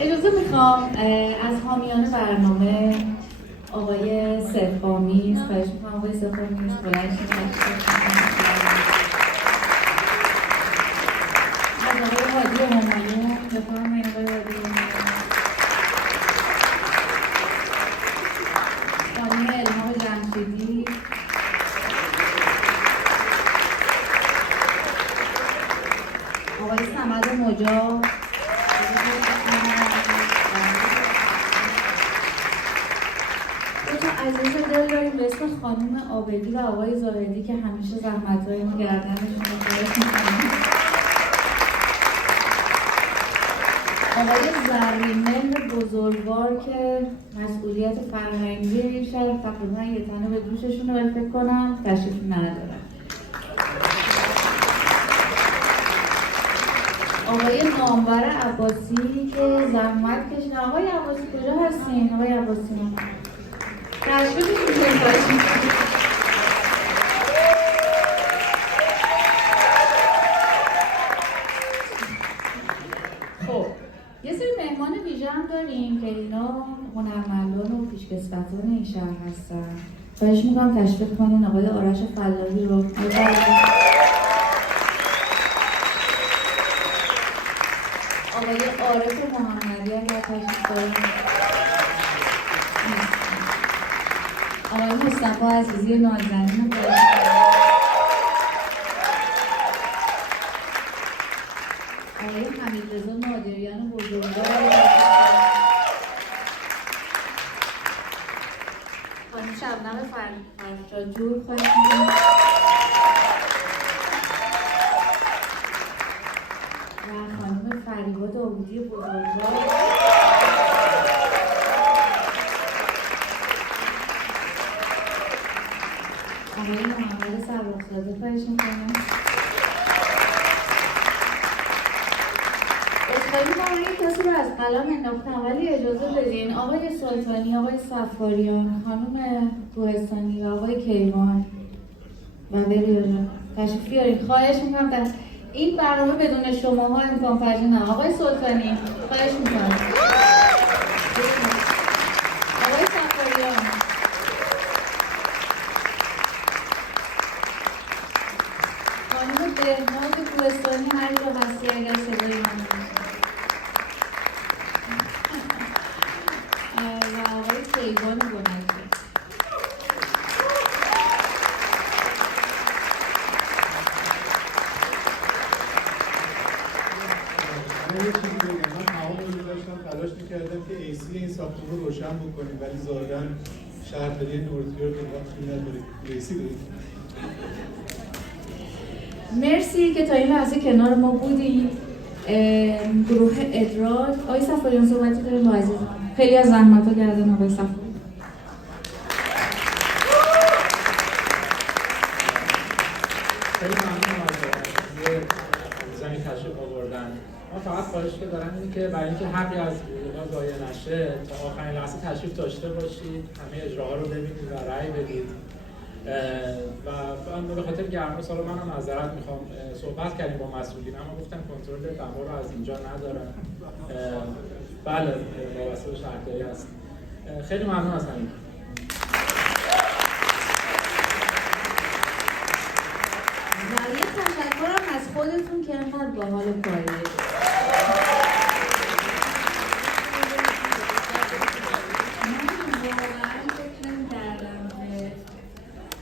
اجازه میخوام از حامیان برنامه آقای سفامیز خواهش میکنم آقای سفامیز بلند شید از آقای هادی همایون بفرمایید آقای هادی همایون خانم الهام جمشیدی آقای صمد مجاب عزیز دل داریم به اسم خانم عابدی و آقای زاهدی که همیشه زحمت‌های ما گردنشون رو خواهش می‌کنیم. آقای زرین‌مهر بزرگوار که مسئولیت فرهنگی شهر تقریبا یه تنه به دوششون رو فکر کنم تشریف ندارن. آقای نامور عباسی که زحمت کشیدن. آقای عباسی کجا هستین؟ آقای عباسی خب یه سری مهمان ویژه هم داریم که اینا هنرمندان و پیشکسوتان این شهر هستن. خواهش میکنم تشریف کنین آقای آرش فلاحی رو. آقای عارف محمدی اگر تشریف دارن. آقای مصطفی عزیزی نازنین آقای حمیدرضا نادریان بزرگوار خانم شبنم فرشادجور خواهش می‌کنم و خانم فریبا داوودی بزرگوار آقای محمد سباق‌زاده خواهش می‌کنم. اشکالی برای کسی رو از قلم انداختم ولی اجازه بدین آقای سلطانی، آقای صفاریان، خانم کوهستانی و آقای کیوان و بریاجان تشریف بیارید. خواهش می‌کنم در این برنامه بدون شماها امکان پذیر نه. آقای سلطانی خواهش می‌کنم. آقای صفاریان خانم بهناز کوهستانی هر جا هستی اگر صدای من و آقای کیوان گنجی. من یه چیزی بگم، من تمام روز داشتم تلاش میکردم که ایسی این ساختمون رو روشن بکنیم ولی ظاهراً شهرداری نورتیور که وقتی نداره ایسی داریم. مرسی که تا این لحظه کنار ما بودیم. گروه ادراک آقای صفاریان صحبتی داریم با عزیزان. خیلی از زحمت ها کردن آقای صفاریان. خیلی ممنونم از عزیزانی تشریف آوردن. ما فقط خواهش که دارم اینه که برای اینکه حقی از اینا ضایع نشه تا آخرین لحظه تشریف داشته باشید، همه اجراها رو ببینید و رأی بدید. و من به خاطر گرمای سال منم معذرت میخوام. صحبت کردیم با مسئولین اما گفتن کنترل دما رو از اینجا ندارن. بله وابسته به شهرداری هست. خیلی ممنون از همین. و یه تشکرم از خودتون که انقدر باحال پایه.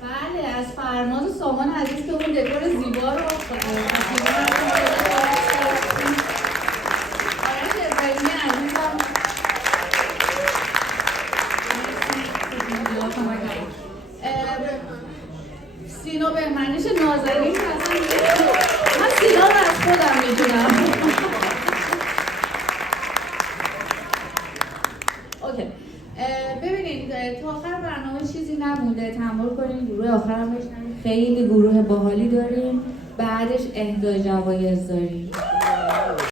بله از فرماز سامان عزیز که اون دکور زیبا رو سینا بهمنش نازنین من سینا رو از خودم میدونم. اوکی ببینید تا آخر برنامه چیزی نمونده، تحمل کنید گروه آخر هم بشنوید. خیلی گروه باحالی داریم، بعدش اهدای جوایز داریم.